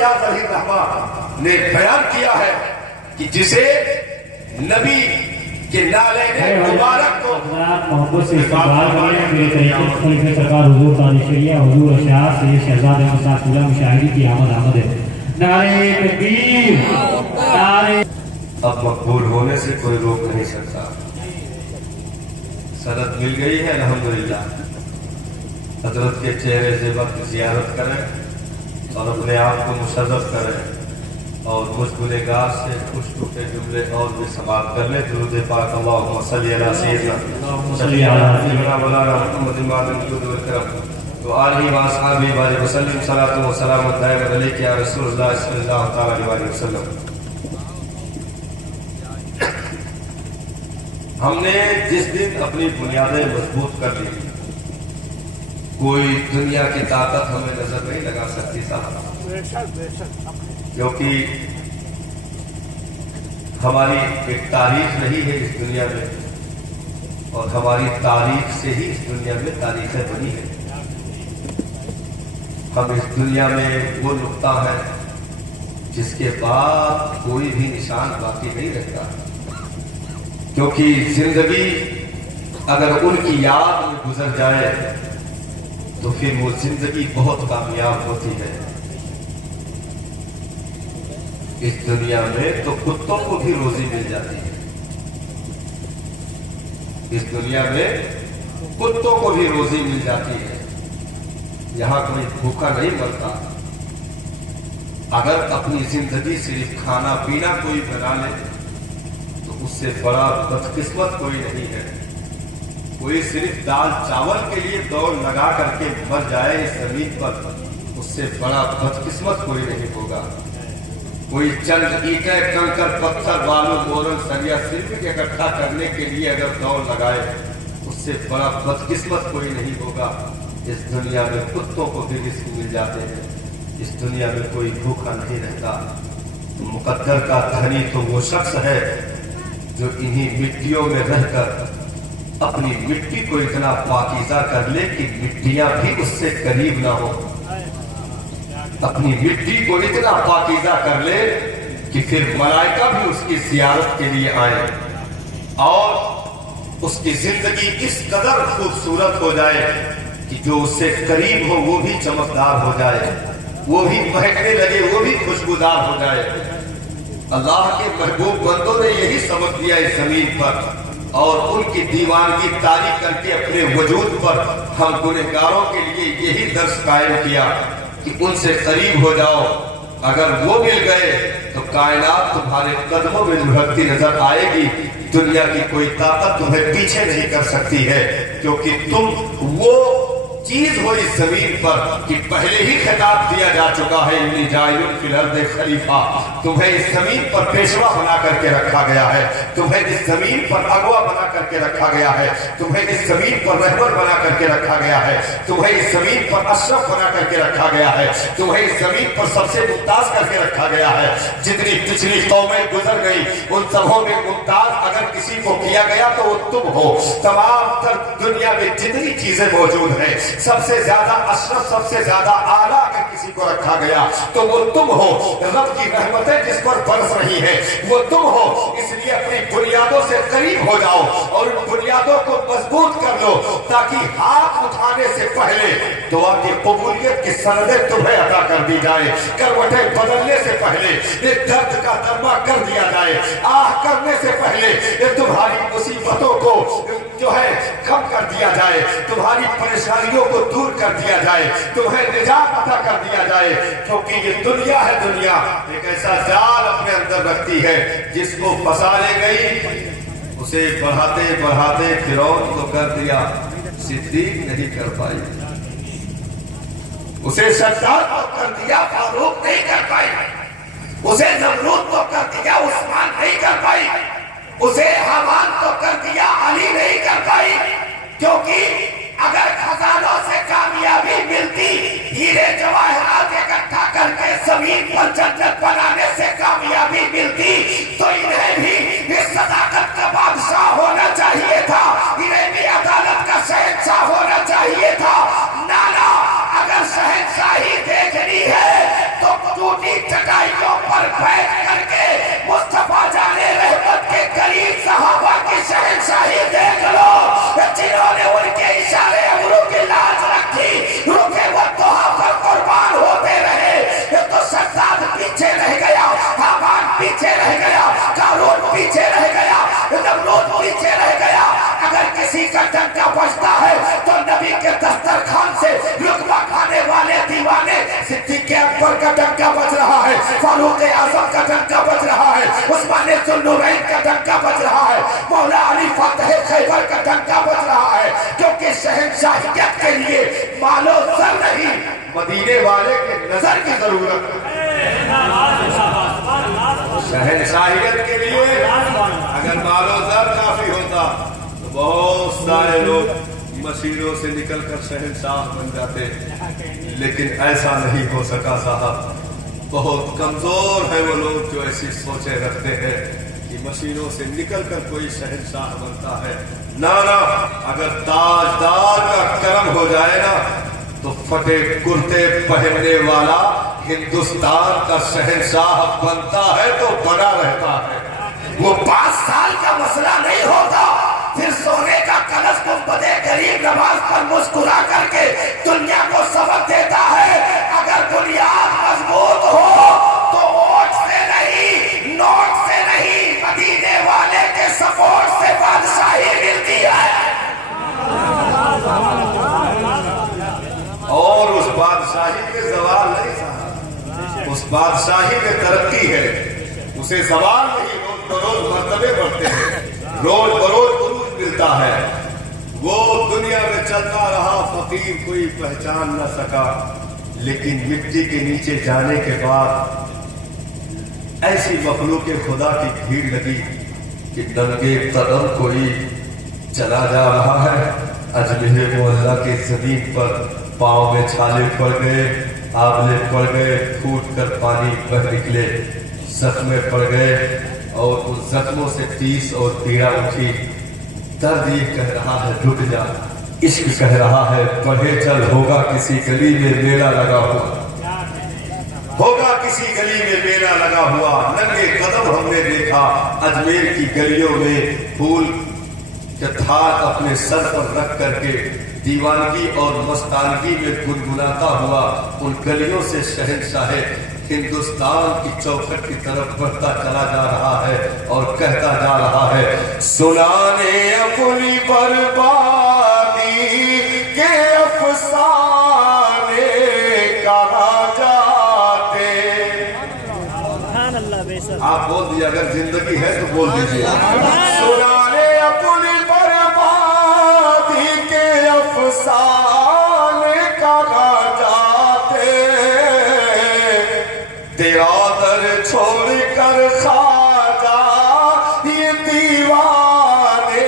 या ज़हीर रहमान ने बयान किया है कि जिसे नबी के नाले मुबारक को मोहब्बत से इस्तकबाल करें मेरे तरीके खलीफे सरकार हुजूर ताज शरिया हुजूर अशआर सैयद शहजाद अहमद साहब खुला मुशाहिदी की आमद है। नारे तकबीर नारे। अब मकबूल होने से कोई रोक नहीं सकता। सनद मिल गई है अल्हम्दुलिल्लाह। हजरत के चेहरे से वक्त जियारत करें और अपने आप को मुशर्रफ करें और कुछ गुनहगार से कुछ टूटे जुमले और भी समाप्त कर ले। दुरूद पाक अल्लाहुम्मा सल्ली अला सय्यिदना मौलाना मुहम्मद तो आलिहि व अस्हाबिहि व सल्लम सलातु व सलाम दाइम अलैका या रसूलुल्लाह सल्लल्लाहु तआला अलैहि वसल्लम। हमने जिस दिन अपनी बुनियादें मजबूत कर ली, कोई दुनिया की ताकत हमें नजर नहीं लगा सकती साहब, क्योंकि हमारी एक तारीख नहीं है इस दुनिया में और हमारी तारीख से ही इस दुनिया में तारीखें बनी है। हम इस दुनिया में वो नुक्ता है जिसके बाद कोई भी निशान बाकी नहीं रहता, क्योंकि जिंदगी अगर उनकी याद में गुजर जाए तो फिर वो जिंदगी बहुत कामयाब होती है। इस दुनिया में तो कुत्तों को भी रोजी मिल जाती है, इस दुनिया में कुत्तों को भी रोजी मिल जाती है। यहाँ कोई भूखा नहीं मरता। अगर अपनी जिंदगी सिर्फ खाना पीना कोई बना ले तो उससे बड़ा बदकिस्मत कोई नहीं है। कोई सिर्फ दाल चावल के लिए दौड़ लगा करके मर जाए इस जमीन पर, उससे बड़ा बदकिस्मत कोई नहीं होगा। कोई चंद ईंटें कंकर पत्थर बालू मोरन सरिया सिर्फ इकट्ठा करने के लिए अगर दौड़ लगाए, उससे बड़ा बदकिस्मत कोई नहीं होगा। इस दुनिया में कुत्तों को भी रिस्क मिल जाते हैं, इस दुनिया में कोई भूखा नहीं रहता। मुकद्दर का धनी तो वो शख्स है जो इन्हीं मिट्टियों में रहकर अपनी मिट्टी को इतना पाकीज़ा कर ले कि मिट्टियां भी उससे करीब ना हो। अपनी मिट्टी को इतना पाकीज़ा कर ले कि फिर मलाइका भी उसकी ज़ियारत के लिए आए और उसकी जिंदगी इस कदर खूबसूरत हो जाए कि जो उससे करीब हो वो भी चमकदार हो जाए, वो भी महकने लगे, वो भी खुशबूदार हो जाए। अल्लाह के महबूब बंदों ने यही सबक दिया इस जमीन पर और उनकी दीवानगी तारी करके अपने वजूद पर हम गुनहगारों के लिए यही दर्स कायम किया कि उनसे करीब हो जाओ। अगर वो मिल गए तो कायनात तुम्हारे कदमों में लुढ़कती नजर आएगी। दुनिया की कोई ताकत तुम्हें पीछे नहीं कर सकती है, क्योंकि तुम वो चीज हो इस जमीन पर कि पहले ही खिताब दिया जा चुका है, इन्नी जाइलुन फिल अर्दि खलीफा। तुम्हें इस जमीन पर पेशवा बना करके रखा गया है, तुम्हें इस जमीन पर अगवा बना करके रखा गया है, तुम्हें इस जमीन पर रहबर बना करके रखा गया है, तुम्हें इस जमीन पर अशरफ बना करके रखा गया है, तुम्हें इस जमीन पर सबसे मुमताज करके रखा गया है। जितनी पिछली कौमें गुजर गई उन सबों में मुमताज अगर किसी को किया गया तो वो तुम हो। तमाम तर दुनिया में जितनी चीजें मौजूद हैं सबसे ज्यादा अशरफ, सबसे ज्यादा आला अगर किसी को रखा गया तो वो तुम हो। रब की रहमतें जिस पर बरस रही है वो तुम हो। इसलिए अपनी बुनियादों से करीब हो जाओ और उन बुनियादों को मजबूत कर लो ताकि हाथ उठाने से पहले दुआ की कबूलियत की सनदें तुम्हें अता कर दी जाए। करवटें बदलने से पहले ये दर्द का दरमा कर दिया जाए। आह करने से पहले ये तुम्हारी मुसीबतों को जो है कम कर दिया जाए, तुम्हारी परेशानियों को दूर कर दिया जाए, तुम्हें निजात अता कर दिया जाए। क्योंकि ये दुनिया है, दुनिया एक ऐसा जाल अपने अंदर रखती है जिसको फंसा ले गई उसे बढ़ाते बढ़ाते फिरौन को कर दिया, सिद्दीक नहीं कर पाई। उसे सद्दार को कर दिया, फारूक नहीं कर पाई। उसे नमरूद को कर दिया, उस्मान नहीं कर पाई। उसे हमान को कर दिया, अली नहीं कर पाई। क्योंकि अगर खजानों से कामयाबी मिलती, हीरे जवाहरात इकट्ठा करके जमीन पर जन्नत बनाने से कामयाबी मिलती, तो इन्हें भी इस सदाकत का बादशाह होना चाहिए था, इन्हें भी अदालत का शहंशाह होना चाहिए था। नाना, अगर शहंशाही देखनी है तो टूटी वाली फातह खैबर का डंका बज रहा है, क्योंकि शहंशाहियत के लिए मालो सर नहीं, मदीने वाले के नजर की जरूरत है। शहंशाहियत के लिए अगर मालो सर काफी होता तो बहुत सारे लोग मशीनों से निकलकर शहंशाह बन जाते, लेकिन ऐसा नहीं हो सका साहब। बहुत कमजोर है वो लोग जो ऐसी सोचे रखते हैं कि मशीनों से निकलकर कोई शहंशाह बनता है। ना ना, अगर ताजदार का करम हो जाए ना तो फटे कुर्ते पहनने वाला हिंदुस्तान का शहंशाह बनता है तो बना रहता है। वो 5 साल का मसला नहीं होता, फिर सोने का कलश गुंबदे गरीब नवाज पर मुस्कुरा करके दुनिया को सबक देता है। अगर बुनियाद मजबूत हो तो वोट से नहीं, नोट से नहीं, मदीने वाले के सपोर्ट से बादशाही मिलती है। और उस बादशाही के जवाल नहीं साहब, उस बादशाही में तरक्की है, उसे सवाल नहीं, रोज बरोज मर्तबे बढ़ते हैं, रोज बरोज उरूज मिलता है। वो दुनिया में चलता रहा फकीर, कोई पहचान न सका, लेकिन मिट्टी के नीचे जाने के बाद ऐसी मखलूक खुदा की भीड़ लगी कि नंगे कदम कोई चला जा रहा है। अजमेर मोहल्ला की जमीन पर पांव में छाले पड़ गए, आंवले पड़ गए, फूट कर पानी बह निकले, जख्मे पड़ गए और उन जख्मों से तीस और पीड़ा उठी। दर्द ये कह रहा है रुक जा, इश्क कह रहा है बढ़े चल, होगा किसी गली में मेला लगा हुआ, होगा किसी गली में मेला लगा हुआ। नंगे कदम हमने देखा अजमेर की गलियों में, फूल के थाल अपने सर पर रख करके दीवानगी और मस्तानगी में गुनगुनाता हुआ उन गलियों से शहंशाह हिंदुस्तान की चौखट की तरफ बढ़ता चला जा रहा है और कहता जा रहा है, सुनाने अपनी बर्बादी के अफसाने कहा जाते। आप बोल दीजिए, अगर जिंदगी है तो बोल दीजिए। सुनाने अपनी बर्बादी के अफसाने कहा जाते, तेरा दर छोड़ कर खाजा ये दीवाने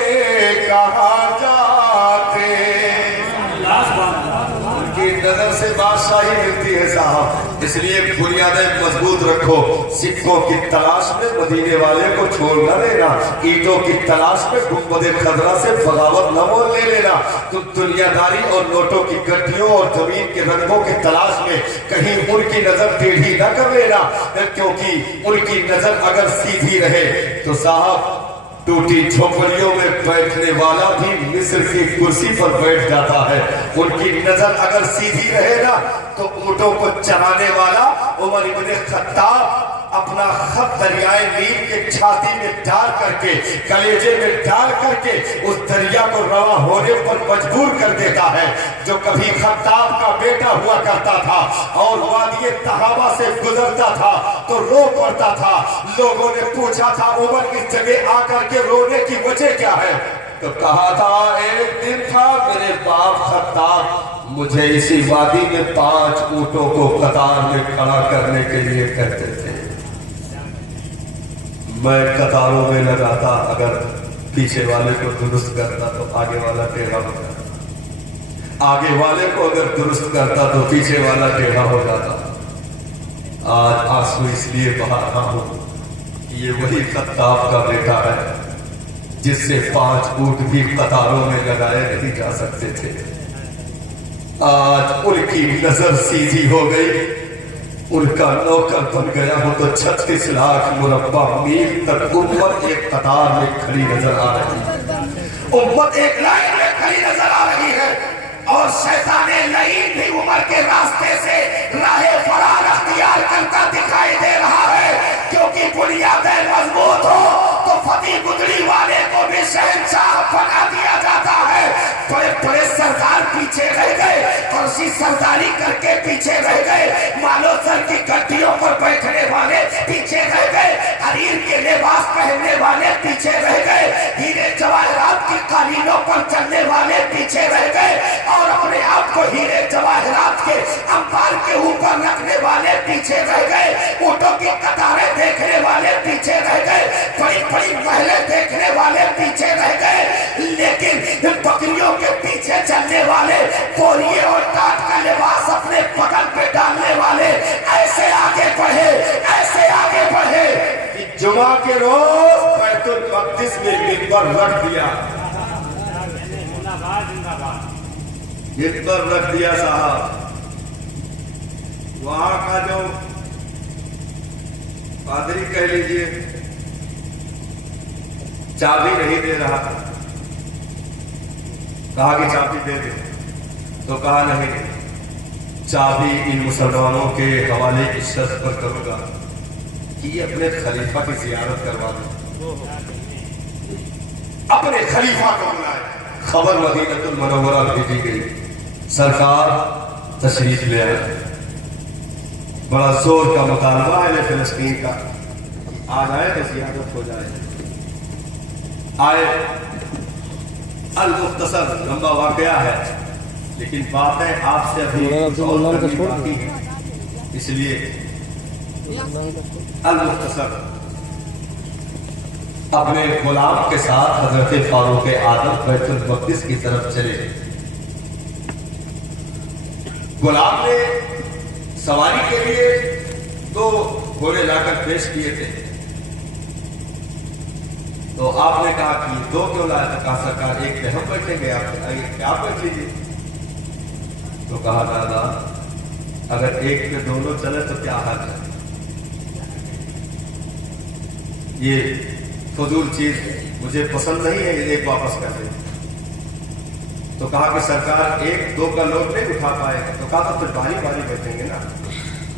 कहा जाते। उनकी नजर से बादशाही मिलती है साहब, इसलिए बुनियादें मजबूत रखो। सिक्कों की तलाश में मदीने वाले को छोड़ न देना, ईंटों की तलाश में गुंबदे खदरा से बगावत न मोल ले लेना। तुम दुनियादारी और नोटों की गड्ढियों और जमीन के रंगों की तलाश में कहीं उनकी नजर टेढ़ी न कर लेना, क्योंकि उनकी नजर अगर सीधी रहे तो साहब टूटी झोपड़ियों में बैठने वाला भी मिस्र की कुर्सी पर बैठ जाता है। उनकी नजर अगर सीधी रहे ना तो ऊंटों को चराने वाला उमर इब्ने खत्ताब अपना खत दरियाए नील के छाती में डाल करके, कलेजे में डाल करके उस दरिया को रवा होने पर मजबूर कर देता है। जो कभी खत्ताब का बेटा हुआ करता था और वादिये तहाबा से गुजरता था तो रो पड़ता था। लोगों ने पूछा था उमर इस जगह आकर के रोने की वजह क्या है, तो कहा था एक दिन था मेरे बाप खत्ताब मुझे इसी वादी में 5 ऊंटों को कतार में खड़ा करने के लिए कहते थे। मैं कतारों में लगाता, अगर पीछे वाले को दुरुस्त करता तो आगे वाला टेढ़ा हो जाता, आगे वाले को अगर दुरुस्त करता तो पीछे वाला टेढ़ा हो जाता। आज आंसू इसलिए बहा रहा हूं कि ये वही खत्ताब का बेटा है जिससे 5 ऊंट भी कतारों में लगाए नहीं जा सकते थे। आज उनकी नजर सीधी हो गई, उनका नौकर बन गया हो तो 36 लाख मुरब्बा मील तक उम्मत एक कतार में खड़ी नजर आ रही है, उम्मत एक लाइन में खड़ी नजर आ रही है। और शैताने लईन भी उमर के रास्ते से राहे फरार अख्तियार करता दिखाई दे रहा है, क्योंकि बुनियादें मजबूत हो तो फतेह गुदड़ी वाले को भी शहंशाह बना दिया जाता है। बड़े बड़े सरदार पीछे रह गए, कुर्सी सरदारी करके पीछे रह गए, मालो सर की गड्डियों पर बैठने वाले पीछे रह गए, हरीर के लिबास पहनने वाले पीछे रह गए, हीरे जवाहर गए, ऊँटों की कतारें देखने वाले पीछे रह गए, बड़ी बड़ी महलें देखने वाले पीछे रह गए, लेकिन बकरियों के पीछे चलने वाले, बोरिए और टाट का लिबास अपने बगल पे डालने वाले ऐसे आगे बढ़े, ऐसे आगे बढ़े कि जुमा के रोज बैतुल मक़दिस में मिंबर रख दिया, मिंबर रख दिया साहब। वहां का जो पादरी कह लीजिए चाबी नहीं दे रहा था, कहा कि चाबी दे दे, तो कहा नहीं, चाबी इन मुसलमानों के हवाले की शर्त पर करूंगा कि ये अपने खलीफा की जियारत करवा दो, अपने खलीफा को बुलाए। खबर मदीनतुल मुनव्वरा भेजी गई, सरकार तशरीफ ले आए, बड़ा जोर का मुतालबा है फिलिस्तीन का, आ जाए तो जियारत हो जाए। आए, अल मुख्तसर लंबा वाकया है, लेकिन बातें आपसे अभी बाकी है, इसलिए अल मुख्तसर अपने गुलाम के साथ हजरत फारूक आदम बैतुल मक़दिस की तरफ चले। गुलाम ने सवारी के लिए 2 घोड़े लाकर पेश किए थे, तो आपने कहा कि 2 क्यों लाए? तो कहा सरकार एक पे हम बैठेंगे, आप बैठ लीजिए। तो कहा दादा अगर एक पे दोनों चले तो क्या हाल है, ये फजूल चीज मुझे पसंद नहीं है, एक वापस कर दे। तो कहा कि सरकार 1-2 का लोड नहीं उठा पाएगा, तो कहा तो फिर बारी बारी बैठेंगे ना,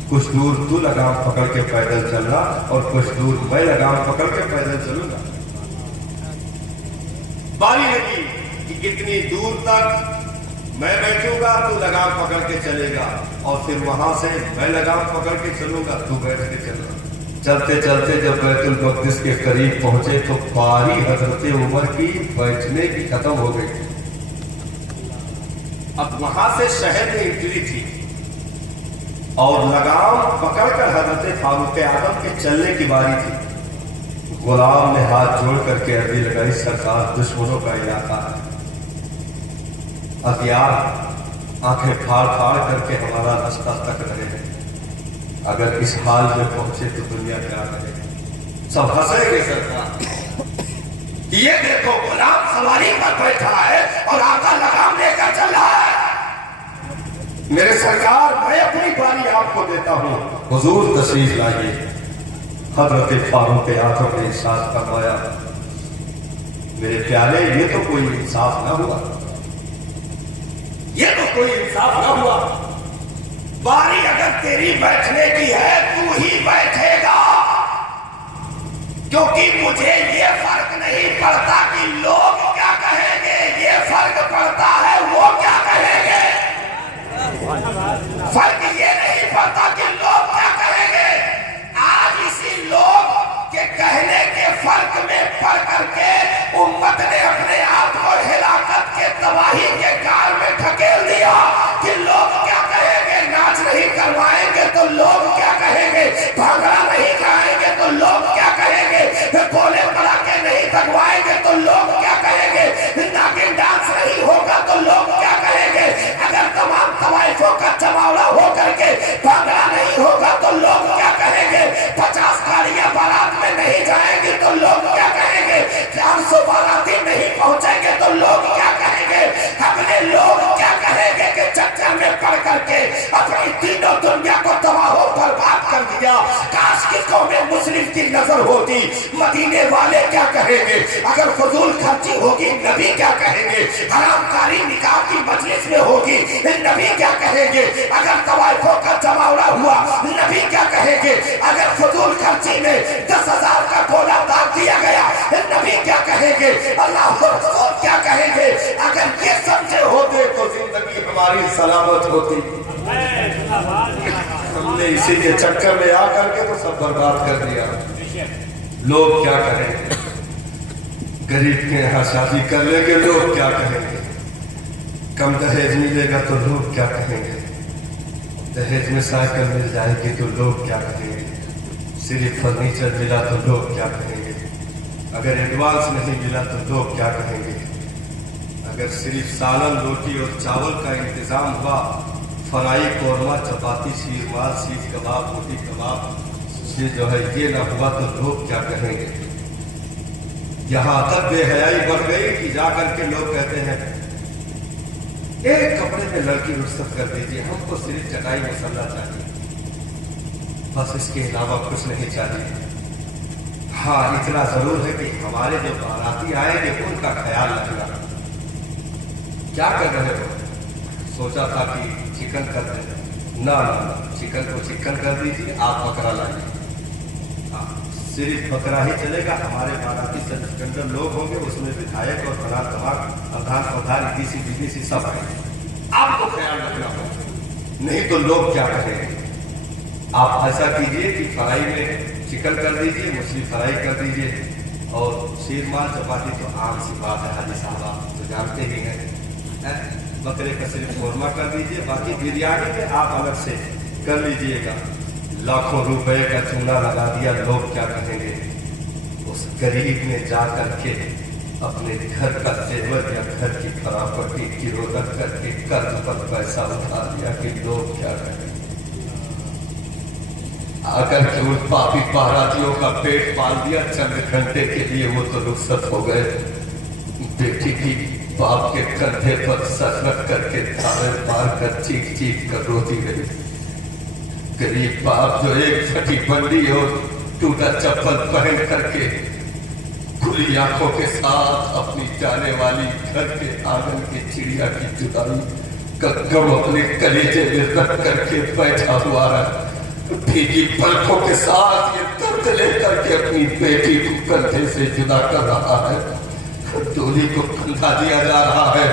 कुछ दूर तू लगाम पकड़ के पैदल चलना और कुछ दूर मैं लगाम पकड़ के पैदल चलूंगा। बारी लगी कि कितनी दूर तक मैं बैठूंगा, तू लगाम पकड़ के चलेगा, और फिर वहां से मैं लगाम पकड़ के चलूंगा, तू बैठ के चलना। चलते चलते जब बैतुल मक़दिस के करीब पहुंचे तो पारी हजरत उमर की बैठने की खत्म हो गई। अब वहां से शहर में एंट्री थी और लगाम पकड़कर हजरत फारूक आदम के चलने की बारी थी। गुलाम ने हाथ जोड़ करके अर्जी लगाई, सरकार दुश्मनों का इलाका है, हथियार आंखें फाड़ फाड़ करके हमारा रास्ता तक रहे हैं, अगर इस हाल में पहुंचे तो दुनिया क्या करे। सब हंसेंगे सरकार, ये देखो गुलाम सवारी पर बैठा है और आका लगाम लेकर चल रहा है। मेरे सरकार मैं अपनी बारी आपको देता हूं, हुजूर तशरीफ लाइए। हजरत फारूक आदम ने इरशाद फरमाया, मेरे प्यारे ये तो कोई इंसाफ ना हुआ, ये तो कोई इंसाफ ना हुआ। बारी अगर तेरी बैठने की है तू ही बैठेगा, क्योंकि मुझे ये फर्क नहीं पड़ता कि लोग क्या कहेंगे, ये फर्क पड़ता है वो क्या कहेंगे। फर्क ये नहीं पड़ता कि लोग क्या कहेंगे। आज इसी लोग के कहने के फर्क में पड़ करके उम्मत ने अपने आप को हिलाकत के तबाही के कार में ढकेल दिया कि लोग क्या कहेंगे, नाच नहीं करवाएंगे तो लोग क्या कहेंगे, भांगड़ा नहीं गाएंगे तो लोग क्या कहेंगे, गोले पटाखे नहीं लगवाएंगे तो लोग क्या कहेंगे, नागिन डांस नहीं होगा तो लोग क्या कहेंगे, अगर तमाम तवाइफों का जमावड़ा हो करके भांगड़ा नहीं होगा तो लोग क्या कहेंगे, 50 गाड़ियां बारात में नहीं जाएंगे तो लोग क्या कहेंगे, 400 बाराती नहीं पहुंचेंगे तो लोग क्या कहेंगे। अपने लोग क्या कहेंगे के चक्कर में पड़ करके अपनी तीनों दुनिया को तबाह बर्बाद कर दिया। काश की कौमें मुस्लिम की नजर होती, मदीने वाले क्या कहेंगे, अगर फजूल खर्ची होगी नबी क्या कहेंगे, हरामकारी निकाह की मजलिस में होगी नबी क्या कहेंगे, अगर तवाइफों का जमावड़ा हुआ नबी क्या कहेंगे, अगर फजूल खर्ची में 10,000 का गोला दाग दिया गया नबी क्या कहेंगे, अल्लाह रसूल क्या कहेंगे। अगर ये समझे होते तो जिंदगी हमारी सलामत होती। हमने इसी के चक्कर में आकर के तो सब बर्बाद कर दिया। लोग क्या कहेंगे, गरीब के यहाँ शादी कर लेंगे लोग क्या कहेंगे, कम दहेज मिलेगा तो लोग क्या कहेंगे, दहेज में साइकिल मिल जाएगी तो लोग क्या कहेंगे, सिर्फ फर्नीचर मिला तो लोग क्या कहेंगे, अगर एडवांस नहीं मिला तो लोग क्या कहेंगे, अगर सिर्फ सालन रोटी और चावल का इंतजाम हुआ, फ्राई कौरमा चपाती शीरमाल सीख कबाब रोटी कबाब ये जो है ये ना हुआ तो लोग क्या कहेंगे। यहाँ तक बेहयाई बढ़ गई कि जाकर के लोग कहते हैं एक कपड़े में लड़की रुखसत कर दीजिए, हमको सिर्फ चटाई मसाला चाहिए, बस इसके अलावा कुछ नहीं चाहिए। हाँ इतना जरूर है कि हमारे जो बाराती आएंगे उनका ख्याल रखना। क्या कर रहे हो? सोचा था कि चिकन कर दें, ना चिकन को चिकन कर दीजिए, आप बकरा लाइए। हाँ सिर्फ बकरा ही चलेगा, हमारे बाराती सब स्टैंडर्ड लोग होंगे, उसमें विधायक और प्रधान प्रधान डीसी बीडीसी सब आएंगे, आपको ख्याल रखना होगा, नहीं तो लोग क्या कहेंगे। आप ऐसा कीजिए कि फ्राई में चिकन कर दीजिए, मछली फ्राई कर दीजिए, और शीरमाल चपाती तो आम सी बात है, हाजी साहब आप तो जानते ही हैं। बकरे का सिर्फ कौरमा कर दीजिए, बाकी बिरयानी में आप अलग से कर लीजिएगा। लाखों रुपए का चूना लगा दिया, लोग क्या कहेंगे। उस गरीब ने जा करके अपने घर का जेवर या घर की प्रॉपर्टी गिरवी रख करके कर्ज पर पैसा उठा दिया कि लोग क्या कहेंगे। आकर के उन पापी बारातियों का पेट पाल दिया चंद घंटे के लिए, वो तो रुखसत हो गए। बेटी की बाप के कंधे पर सर रख करके थावे पार कर चीख चीख कर रोती रही। गरीब बाप जो एक फटी बंडी और टूटा चप्पल पहन करके खुली आंखों के साथ अपनी जाने वाली घर के आंगन की चिड़िया की जुदाई का गम अपने कलेजे में रख करके बैठा हुआ है। भीगी पलकों के साथ ये दर्द लेकर के अपनी बेटी को कंधे से जुदा कर रहा है। डोली को कंधा दिया जा रहा है।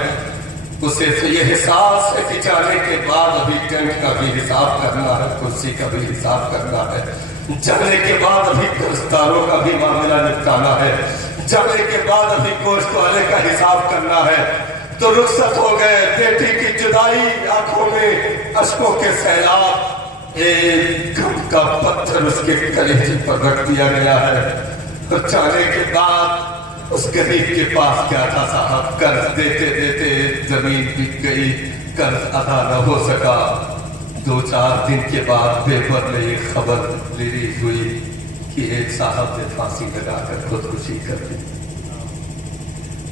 उसे तो ये एहसास है कि जाने के बाद अभी टेंट का भी हिसाब करना है, कुर्सी का भी हिसाब करना है, जाने के बाद अभी गिरफ्तारों का भी मामला निपटाना है, जाने के बाद अभी गोश्त वाले का हिसाब करना है। तो रुखसत हो गए, बेटी की जुदाई, आंखों में अश्कों के सैलाब, एक गम का पत्थर उसके कलेजे पर रख दिया गया है। तो जाने के बाद उस गरीब के पास क्या था साहब, कर्ज देते देते जमीन बिक गई, कर्ज अदा न हो सका। 2-4 दिन के बाद पेपर में ये खबर रिलीज हुई कि एक साहब ने फांसी लगाकर खुदकुशी कर दी।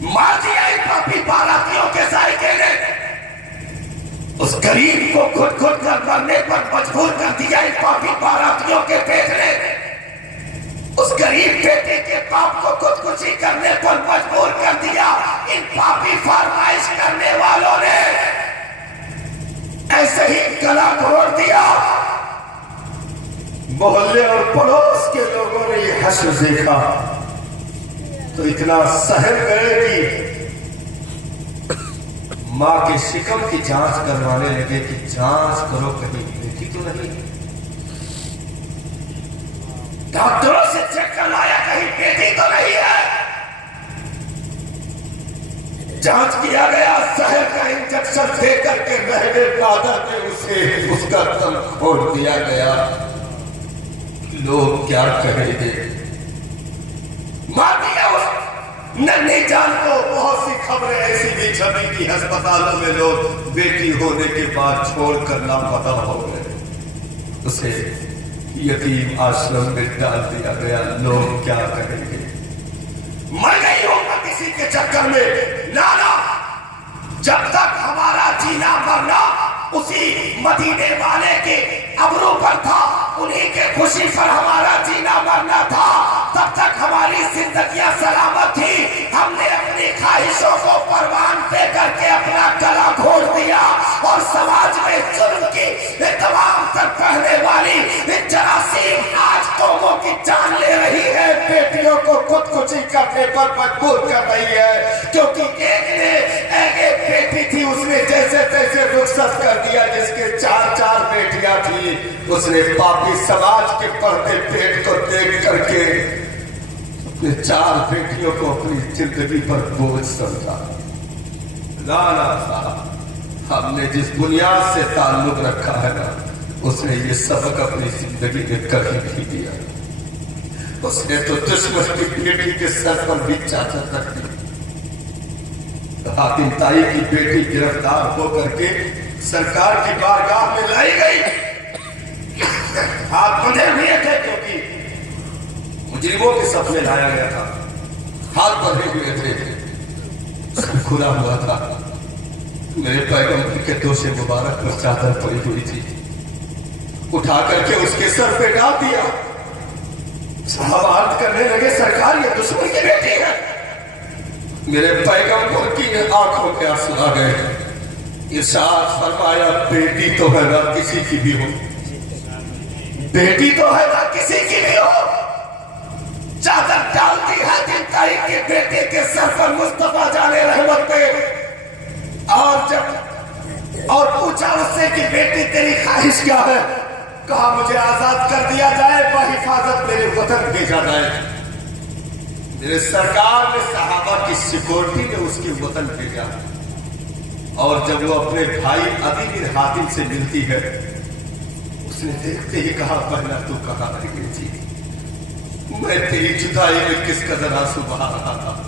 मार दिया इन पापी बारातियों के साइके ने। उस गरीब को खुद कर मरने पर मजबूर कर दिया इन पापी बारातियों के पेट ने। उस गरीब बेटे के बाप को खुदकुशी करने पर मजबूर कर दिया इन पापी फरमाइश करने वालों ने। ऐसे ही गला घोट दिया। मोहल्ले और पड़ोस के लोगों ने ये हश्र देखा तो इतना सहम गए कि मां के शिकम की जांच करवाने लगे कि जांच करो कहीं बेटी तो नहीं। डॉक्टरों से चेक कर लाया कहीं बेटी तो नहीं है। जांच किया गया, जहर का इंजेक्शन दे करके रहने दादा ने उसे उसका दम खोल दिया गया। लोग क्या कहेंगे। मार दिया उस नन्ही जान को। बहुत सी खबरें ऐसी भी छपी कि अस्पतालों में लोग बेटी होने के बाद छोड़कर लापता हो गए। उसे यतीम आश्रम में डाल दिया गया। लोग क्या कहेंगे। मर गई होगा किसी के चक्कर में। नाना, जब तक हमारा जीना मरना उसी मदीने वाले के अबरू पर था, उन्हीं के खुशी पर हमारा जीना मरना था, तब तक हमारी जिंदगियां सलामत थी। हमने अपनी ख्वाहिशों को परवान दे करके अपना गला घोट दिया और समाज में जुल्म की तमाम तर पहने वाली जरासीम आज कौमों की जान ले रही है। बेटियों को खुदकुशी करने पर मजबूर कर रही है, क्योंकि एक बेटी थी, उसने जैसे तैसे रुखसत कर दिया। जिसके 4 बेटियां थी, उसने पापी समाज के पर्दे पेट को देख करके अपने 4 बेटियों को अपनी जिंदगी पर बोझ समझा। लाना साहब, हमने जिस बुनियाद से ताल्लुक रखा है ना, اس نے یہ سبق اپنی زندگی میں کبھی نہیں دیا. اس نے تو دشمن کی بیٹی کے سر پر بھی چادر رکھ دی. حاتم طائی کی بیٹی گرفتار ہو کر کے سرکار کی بارگاہ میں لائی گئی. ہاتھ بندھے ہوئے تھے کیونکہ مجرموں کے سب میں لایا گیا تھا. ہاتھ بندھے ہوئے تھے, سب کھلا ہوا تھا. میرے پیغمبر کے دوش مبارک پر چادر پڑی ہوئی تھی. اٹھا کر کے اس کے سر پہ ڈال دیا. صحابہ عرض کرنے لگے سرکار یہ دشمن کی بیٹی ہے. میرے پیغمبر کی آنکھوں کے آنسو آ گئے. ارشاد فرمایا بیٹی تو ہے نہ کسی کی بھی ہو, بیٹی تو ہے نہ کسی کی بھی ہو. چادر ڈال دی حاتم طائی کے بیٹے کے سر پر مصطفیٰ جان رحمت پہ. اور پوچھا اس سے کہ بیٹی تیری خواہش کیا ہے؟ کہا مجھے آزاد کر دیا جائے, بحفاظت میرے وطن بھیجا جائے. میرے سرکار نے صحابہ کی سیکورٹی میں اس کے وطن بھیجا. اور جب وہ اپنے بھائی عدی بن حاتم سے ملتی ہے, اس نے دیکھتے ہی کہا پہلا تو کہاں رہ گئی تھی؟ میں تیری جدائی میں کس قدر آنسو بہا رہا تھا.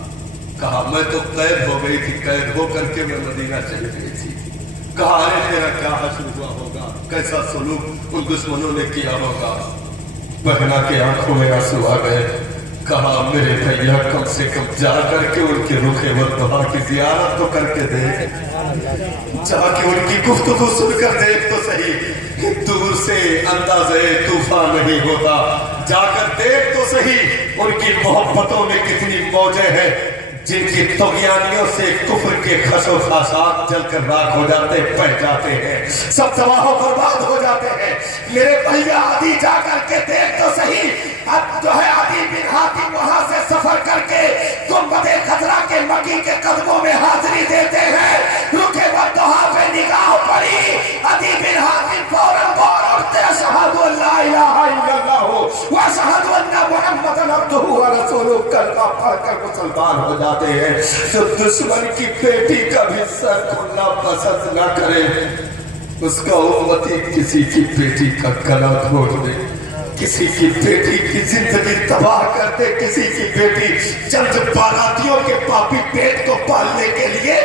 کہا میں تو قید ہو گئی تھی, قید ہو کر کے میں مدینہ چلی گئی تھی. کہا ارے تیرا کیا حشر ہوا ہوگا, کیسا سلوک ان دشمنوں نے کیا ہوگا. بہنا کے آنکھوں میں آنسو آ گئے. کہا میرے بھیا کم سے کم جا کر کے ان کے رخ والدہا کی زیارت تو کر کے دیکھ, جا کے ان کی گفتگو سن کر دیکھ تو صحیح. دور سے اندازے طوفان نہیں ہوتا, جا کر دیکھ تو صحیح ان کی محبتوں میں کتنی موجیں ہیں جن کی طغیانیوں سے کفر کے خش و خاشاک جل کر راکھ ہو جاتے, بہ جاتے ہیں, سب تباہ و برباد ہو جاتے ہیں. میرے بھیا عدی جا کر کے دیکھ تو صحیح. اب جو ہے عدی بن حاتم وہاں سے سفر کر کے گنبد خضرا کے مکی کے قدموں میں حاضری دیتے ہیں. رکے والدہا پہ نگاہ پڑی, عدی بن حاتم فوراً فوراً اٹھتے اشہد ان لا الہ الا اللہ واشہد ان محمدًا عبدہ ورسولہ کلمہ پڑھ کر مسلمان ہو جاتے ہیں. تو دشمن کی بیٹی کا بھی سر کھلنا پسند نہ کرے, اس کا امتی کسی کی بیٹی کا گلا گھونٹ دے, کسی کی بیٹی کی زندگی تباہ کر دے, کسی کی بیٹی چند باراتیوں کے پاپی پیٹ کو پالنے کے لیے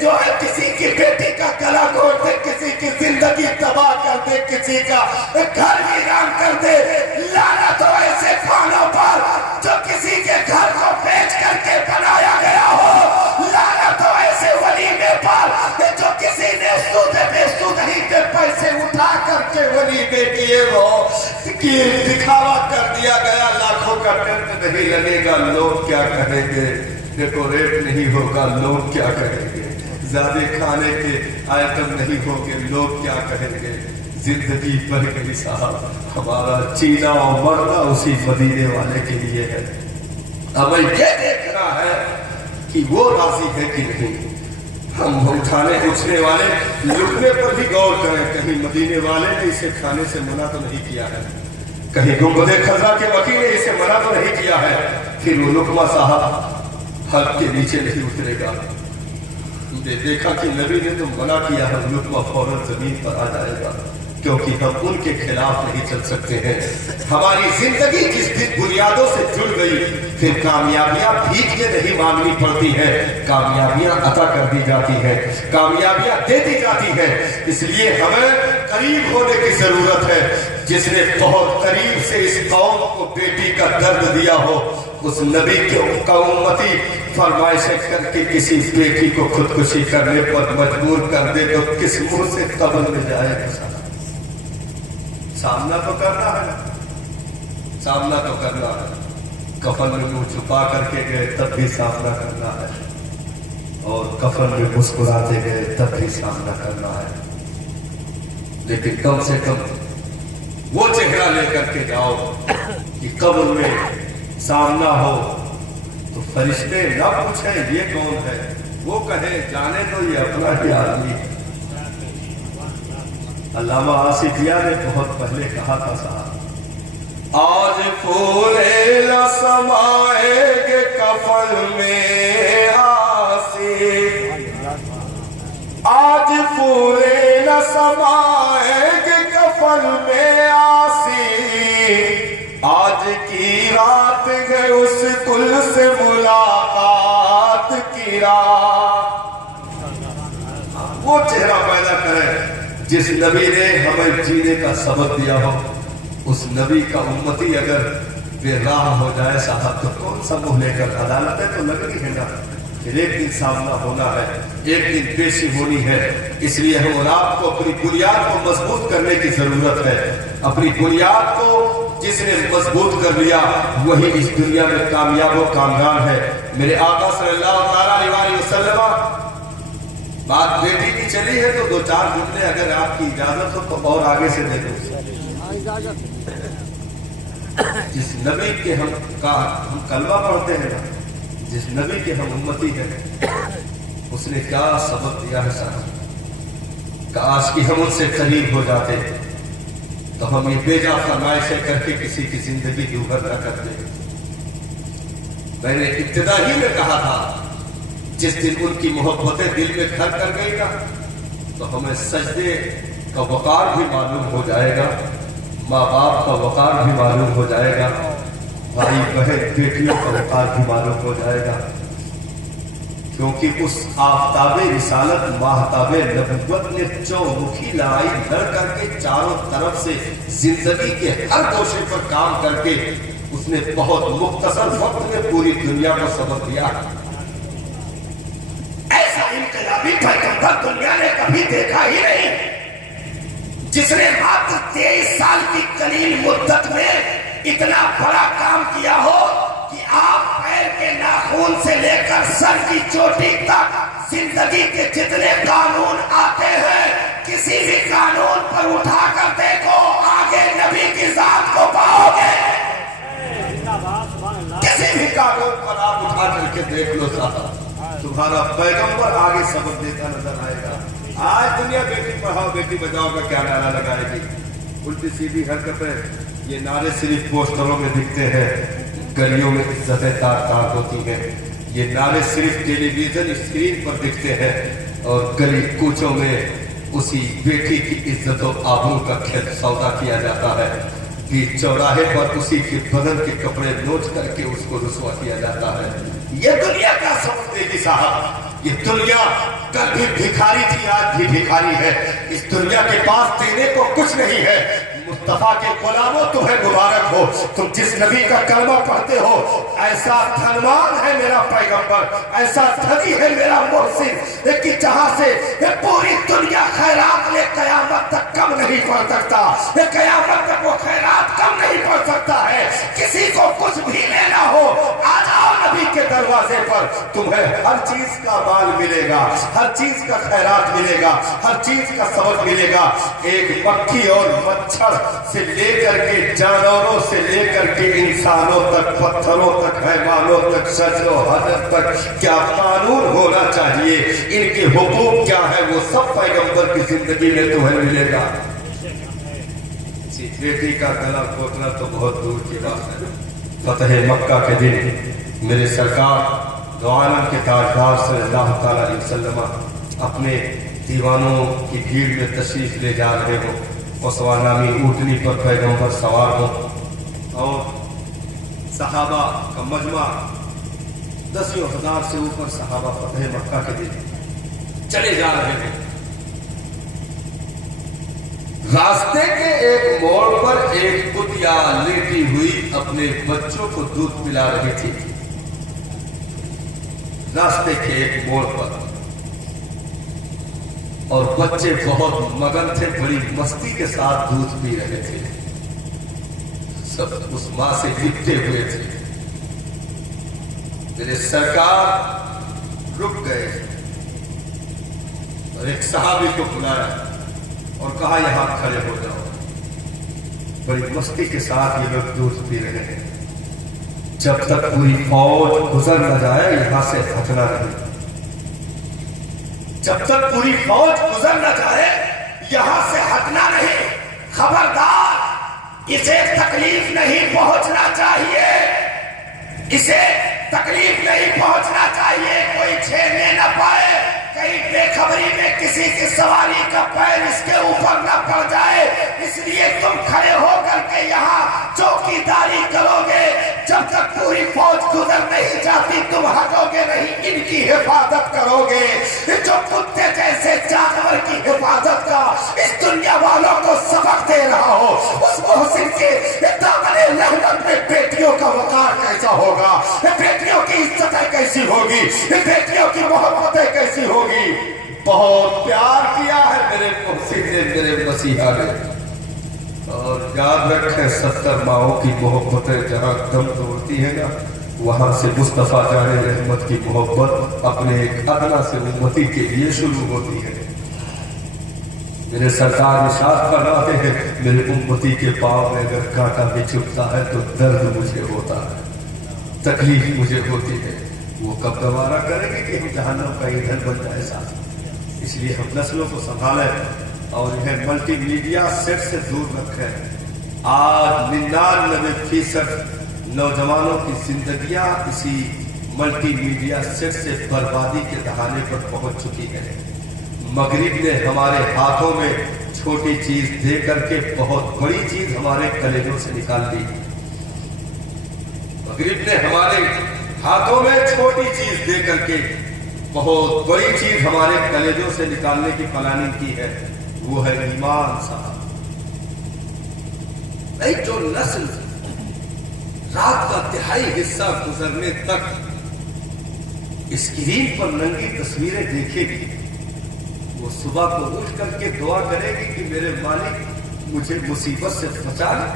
جو ہے کسی کی بیٹی کا گلا گھونٹ دے, کسی کی زندگی تباہ کر دے, کسی کا گھر ویران کر دے. لعنت ہو ایسے خانوں پر جو کسی کے گھر کو بیچ کر کے بنایا گیا ہو. لعنت ہو ایسے ولیمے پر جو کسی نے سود بے سودی پہ پیسے اٹھا کر کے ولیمے کیے ہو, کہ دکھاوا کر دیا گیا, لاکھوں کا ٹینٹ نہیں لگے گا, لوگ کیا کہیں گے, ڈیکوریٹ نہیں ہوگا, لوگ کیا کہیں گے, زیادہ کھانے کے آئٹم نہیں ہوگے, لوگ کیا کہیں گے. زندگی بڑھ گئی صاحب, ہمارا جینا اور مرنا اسی مدینے والے کے لیے ہے. ہمیں یہ دیکھنا ہے کہ وہ راضی ہے کہ نہیں. ہم اٹھانے اٹھنے والے لقمے پر بھی غور کریں, کہیں مدینے والے نے اسے کھانے سے منع تو نہیں کیا ہے, کہیں گنبد خضرا کے وکیل نے اسے منع تو نہیں کیا ہے. پھر وہ لقمہ صاحب حلق کے نیچے نہیں اترے گا. دیکھا کہ نبی نے تو منع کیا ہے, لقمہ فوراً زمین پر آ جائے گا, کیونکہ ہم ان کے خلاف نہیں چل سکتے ہیں. ہماری زندگی کس بنیادوں سے جڑ گئی, پھر کامیابیاں بھیک کے نہیں مانگنی پڑتی ہیں, کامیابیاں عطا کر دی جاتی ہیں, کامیابیاں دے دی جاتی ہیں. اس لیے ہمیں قریب ہونے کی ضرورت ہے. جس نے بہت قریب سے اس قوم کو بیٹی کا درد دیا ہو, اس نبی کا امتی فرمائشیں کر کے کسی بیٹی کو خودکشی کرنے پر مجبور کر دے تو کس منہ سے قبر میں جائے گا. سامنا تو کرنا ہے, سامنا تو کرنا ہے. کفن میں منہ چھپا کر کے گئے تب بھی سامنا کرنا ہے, اور کفن میں مسکراتے گئے تب بھی سامنا کرنا ہے. لیکن کم سے کم وہ چہرہ لے کر کے جاؤ کہ قبر میں سامنا ہو تو فرشتے نہ پوچھیں یہ کون ہے, وہ کہیں جانے تو یہ اپنا ہی آدمی. علامہ آصفیہ نے بہت پہلے کہا تھا صاحب, آج پھولے نہ سمائے گے کفن میں آصف, آج پھولے نہ سمائے گے کفن دل میں آسی، آج کی رات ہے اس گل سے ملاقات کی رات۔ وہ چہرہ پیدا کرے جس نبی نے ہمیں جینے کا سبق دیا ہو۔ اس نبی کا امتی اگر بے راہ ہو جائے صاحب تو کون سا منہ لے کر؟ عدالتیں تو لگنی ہے نا، پھر ایک دن سامنا ہونا ہے، ایک دن پیشی ہونی ہے۔ اس لیے ہم اور آپ کو اپنی بنیاد کو مضبوط کرنے کی ضرورت ہے۔ اپنی بنیاد کو جس نے مضبوط کر لیا وہی اس دنیا میں کامیاب و کامران ہے۔ میرے آقا صلی اللہ تعالیٰ علیہ وسلم، بات بیٹی کی چلی ہے تو دو چار جملے اگر آپ کی اجازت ہو تو اور آگے سے دے دوں۔ جس نبی کے ہم کلمہ پڑھتے ہیں، جس نبی کے ہم امتی ہیں، اس نے کیا سبق دیا ہے صاحب۔ کاش کہ ہم ان سے قریب ہو جاتے تو ہم یہ بیجا فرمائشیں کر کے کسی کی زندگی دوبھر نہ کرتے۔ میں نے ابتدا ہی میں کہا تھا جس دن ان کی محبتیں دل میں گھر کر گئی نا تو ہمیں سجدے کا وقار بھی معلوم ہو جائے گا، ماں باپ کا وقار بھی معلوم ہو جائے گا، بھائی بہن بیٹیوں کا وقار بھی معلوم ہو جائے گا، کیونکہ اس آفتاب رسالت ماہتاب نبوت نے چومکھی لڑائی لڑ کر کے چاروں طرف سے زندگی کے ہر گوشے پر کام کر کے اس نے بہت مختصر وقت میں پوری دنیا کو سبق دیا۔ ایسا انقلابی پیغمبر دنیا نے کبھی دیکھا ہی نہیں، جس نے ماتر 23 سال کی قلیل مدت میں اتنا بڑا کام کیا ہو کہ آپ پیر کے ناخن سے لے کر سر کی چوٹی تک زندگی کے جتنے قانون آتے ہیں کسی بھی قانون پر اٹھا کر دیکھو آگے نبی کی ذات کو پاؤ گے۔ کسی بھی قانون پر آپ اٹھا کر کے دیکھ لو صاحب، تمہارا پیغمبر آگے سبق دیتا نظر آئے گا۔ آج دنیا بیٹی پڑھاؤ بیٹی بچاؤ کا کیا نعرہ لگائے گی؟ الٹی سیدھی حرکتیں، یہ نعرے صرف پوسٹروں میں دکھتے ہیں، گلیوں میں عزتیں تار تار ہوتی ہیں۔ یہ نعرے صرف ٹیلی ویژن اسکرین پر دکھتے ہیں اور گلی کوچوں میں اسی بیٹی کی عزت و آبرو کا کھیل سودا کیا جاتا ہے۔ بیچ چوراہے پر اسی کے بدن کے کپڑے نوچ کر کے اس کو رسوا کیا جاتا ہے۔ یہ دنیا کا سبق دے گی صاحب، یہ دنیا کل بھی بھکاری تھی آج بھی بھکاری ہے۔ اس دنیا کے پاس دینے کو کچھ نہیں ہے۔ مصطفیٰ کے غلاموں تمہیں مبارک ہو، تم جس نبی کا کلمہ پڑھتے ہو۔ ایسا دھنوان ہے میرا پیغمبر، ایسا دھنی ہے میرا محسن کہ جہاں سے پوری دنیا خیرات لے قیامت تک کم نہیں پڑ سکتا، قیامت تک وہ خیرات کم نہیں پڑ سکتا ہے۔ کسی کو کچھ بھی لینا ہو آ جاؤ نبی کے دروازے پر، تمہیں ہر چیز کا مال ملے گا، ہر چیز کا خیرات ملے گا، ہر چیز کا سبق ملے گا۔ ایک مکھی اور مچھر سے لے کر کے جانوروں سے لے کر کے انسانوں تک، پتھروں تک، حیوانوں تک، شجر و حجر تک کیا قانون ہونا چاہیے، ان کے حقوق کیا ہے، وہ سب پیغمبر کی زندگی میں تمہیں ملے گا۔ بیٹی کا گلا گھونٹنا تو بہت دور کی بات ہے۔ فتح مکہ کے دن میرے سرکار دو عالم کے تاجدار صلی اللہ تعالیٰ علیہ وسلم اپنے دیوانوں کی بھیڑ میں تشریف لے جا رہے ہو، اسوا نامی اونٹنی پر پیغمبر سوار ہو اور صحابہ کا مجمع 10,000 سے اوپر صحابہ فتح مکہ کے دن چلے جا رہے ہیں۔ راستے کے ایک موڑ پر ایک کتیا لیٹی ہوئی اپنے بچوں کو دودھ پلا رہی تھی۔ راستے کے ایک موڑ پر، اور بچے بہت مگن تھے، بڑی مستی کے ساتھ دودھ پی رہے تھے، سب اس ماں سے لپٹے ہوئے تھے۔ میرے سرکار رک گئے اور ایک صحابی کو بلایا اور کہا یہاں کھڑے ہو جاؤ۔ بڑی مستی کے ساتھ یہ لوگ دودھ پی رہے ہیں، جب تک پوری فوج گزر نہ جائے یہاں سے ہٹنا نہیں، جب تک پوری فوج گزر نہ جائے یہاں سے ہٹنا نہیں۔ خبردار، اسے تکلیف نہیں پہنچنا چاہیے، اسے تکلیف نہیں پہنچنا چاہیے، کوئی چھیڑنے نہ پائے، کہیں بے خبری میں کسی किसी की सवारी का पैर इसके ऊपर न पड़ जाए, इसलिए तुम खड़े होकर के यहाँ चौकीदारी करोगे। जब तक पूरी फौज गुजर नहीं जाती तुम हटोगे नहीं, इनकी हिफाजत करोगे। जो कुत्ते जैसे जानवर की हिफाजत का इस दुनिया वालों को सबक दे रहा हो, उस मोहसिन के दामने रहमत में बेटियों का वकार कैसा होगा, बेटियों की इज्जतें कैसी होगी, बेटियों की मोहब्बतें कैसी होगी। बहुत प्यार किया है मेरे मोहसिन ने, मेरे मसीहा ने। और याद रखें 70 माओं की मोहब्बतें जहां दम तोड़ती है ना, वहां से मुस्तफा जाने रहमत की मोहब्बत अपने एक अदना से उम्मती के लिए शुरू होती है। मेरे सरकार इरशाद फरमाते हैं, मेरे उम्मती के पांव में अगर कांटा भी चुभता है तो दर्द मुझे होता है, तकलीफ मुझे होती है। वो कब गवारा करेंगे कि हम जहन्नम का ईंधन बन जाए साथ। इसलिए हम नस्लों को संभालें और इन्हें मल्टीमीडिया सेट से दूर रखें। आज 99% नौजवानों की जिंदगियां इसी मल्टीमीडिया सेट से बर्बादी के दहाने पर पहुंच चुकी है। मगरिब ने हमारे हाथों में छोटी चीज दे करके बहुत बड़ी चीज हमारे कलेजों से निकाल दी। मगरिब ने हमारे हाथों में छोटी चीज दे करके बहुत बड़ी चीज हमारे कलेजों से निकालने की प्लानिंग की है, वो है ईमान साहब। नहीं, जो नस्ल रात का तिहाई हिस्सा गुजरने तक स्क्रीन पर नंगी तस्वीरें देखेगी, वो सुबह को उठ करके दुआ करेगी कि मेरे मालिक मुझे मुसीबत से बचा ले।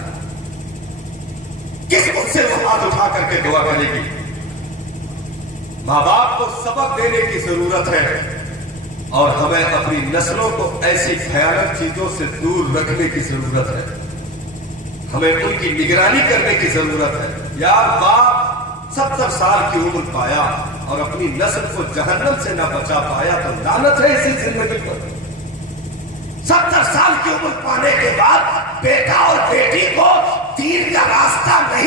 किस मुझसे वो हाथ उठा करके दुआ करेगी? माँ बाप को सबक देने की जरूरत है और हमें अपनी नस्लों को ऐसी भयानक चीजों से दूर रखने की जरूरत है। हमें उनकी निगरानी करने की जरूरत है। यार बाप 70 साल की उम्र पाया और अपनी नस्ल को जहन्नम से न बचा पाया तो लानत है इसी जिंदगी पर। 70 साल की उम्र पाने के बाद बेटा और बेटी को दीन का रास्ता नहीं